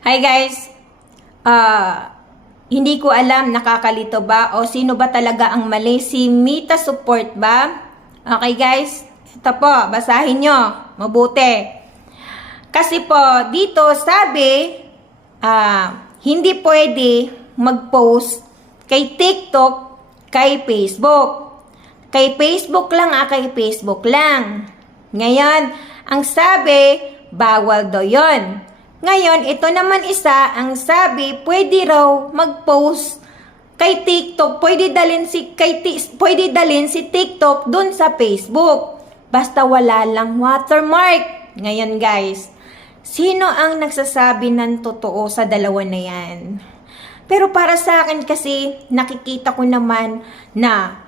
Hi guys, hindi ko alam nakakalito ba o sino ba talaga ang mali, si Mita Support ba? Okay guys, ito po, basahin nyo, mabuti. Kasi po, dito sabi, hindi pwede mag-post kay TikTok, kay Facebook. Kay Facebook lang, kay Facebook lang. Ngayon, ang sabi, bawal daw yun. Ngayon, ito naman isa, ang sabi, pwede raw mag-post kay TikTok, pwede dalhin si TikTok dun sa Facebook. Basta wala lang watermark. Ngayon guys, sino ang nagsasabi ng totoo sa dalawa na yan? Pero para sa akin kasi, nakikita ko naman na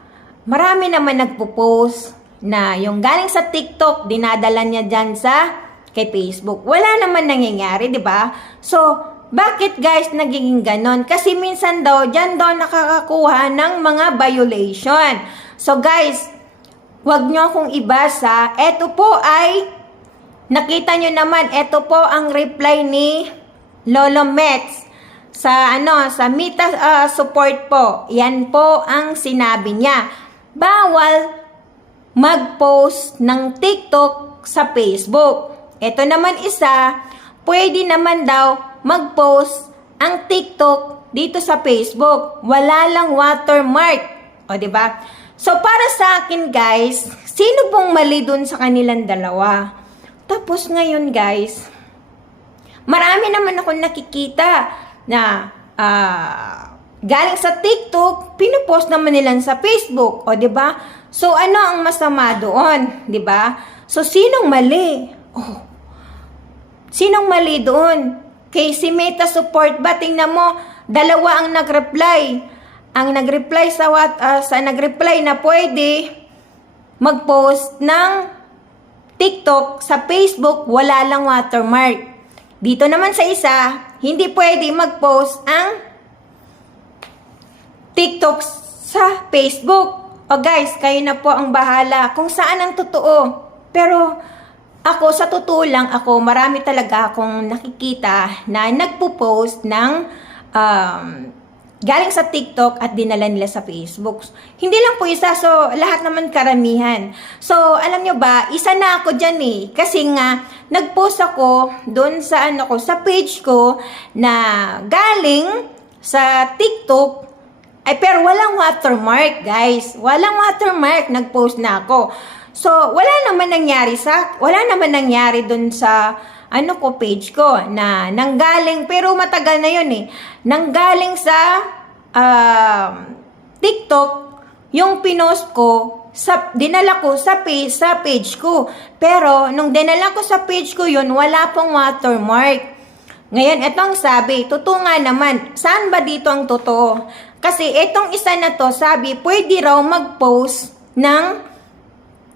marami naman nagpo-post na yung galing sa TikTok, dinadala niya dyan sa kay Facebook. Wala naman nangyayari, di ba? So, bakit guys nagiging ganon? Kasi minsan daw, dyan daw nakakakuha ng mga violation. So guys, wag nyo akong ibasa. Ito po ay, nakita nyo naman, ito po ang reply ni Lolo Mets sa Mita Support po. Yan po ang sinabi niya. Bawal mag-post ng TikTok sa Facebook. Ito naman isa, pwede naman daw mag-post ang TikTok dito sa Facebook. Wala lang watermark. O, diba? So, para sa akin, guys, sino pong mali dun sa kanilang dalawa? Tapos ngayon, guys, marami naman ako nakikita na galing sa TikTok, pinupost naman nila sa Facebook. O, diba? So, ano ang masama doon? Diba? So, sinong mali? Oh, sinong mali doon? Kay si Mita Support ba? Tingnan mo, dalawa ang nag-reply. Ang nag-reply nag-reply na pwede mag-post ng TikTok sa Facebook, wala lang watermark. Dito naman sa isa, hindi pwede mag-post ang TikTok sa Facebook. O guys, kayo na po ang bahala kung saan ang totoo. Pero ako, sa totoo lang, marami talaga akong nakikita na nagpo-post ng galing sa TikTok at dinala nila sa Facebook. Hindi lang po isa, so lahat naman karamihan. So, alam nyo ba, isa na ako dyan eh. Kasi nga, nag-post ako doon sa sa page ko na galing sa TikTok. Ay, pero walang watermark, guys. Walang watermark, nag-post na ako. So, wala naman nangyari dun sa page ko na nanggaling, pero matagal na yun eh. Nanggaling sa TikTok, yung pinost ko, dinala ko sa page ko. Pero, nung dinala ko sa page ko yun, wala pong watermark. Ngayon, itong sabi, totoo nga naman. Saan ba dito ang totoo? Kasi itong isa na to, sabi, pwede raw mag-post ng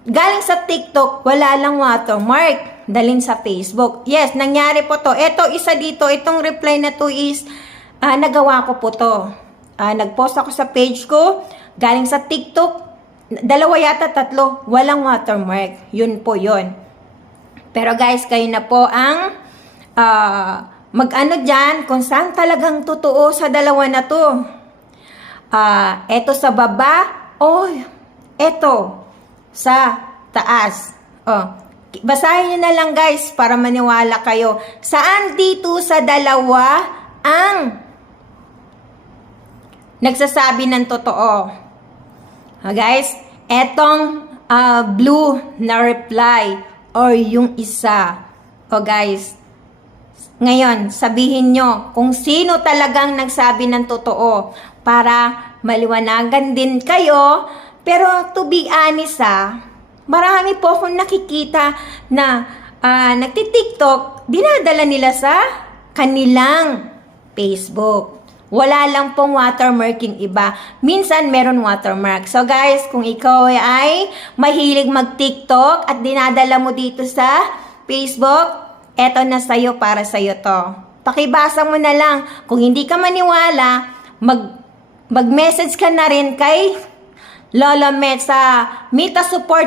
galing sa TikTok, wala lang watermark, dalhin sa Facebook. Yes, nangyari po to. Ito, isa dito, itong reply na to is, nagawa ko po to. Nag-post ako sa page ko, galing sa TikTok, dalawa yata, tatlo, walang watermark. Yun po yun. Pero guys, kayo na po ang mag-ano dyan, kung saan talagang totoo sa dalawa na to. Eto sa baba, eto sa taas. Basahin nyo na lang guys para maniwala kayo. Saan dito sa dalawa ang nagsasabi ng totoo? Guys, etong blue na reply or yung isa. Guys, ngayon sabihin nyo kung sino talagang nagsabi ng totoo para maliwanagan din kayo. Pero to be honest marami po akong nakikita na nagti-TikTok, dinadala nila sa kanilang Facebook. Wala lang pong watermarking iba. Minsan meron watermark. So guys, kung ikaw ay mahilig mag-TikTok at dinadala mo dito sa Facebook, eto na sa'yo, para sa'yo to. Pakibasa mo na lang. Kung hindi ka maniwala, mag-message ka na rin kay Lolo Mets sa Mita Support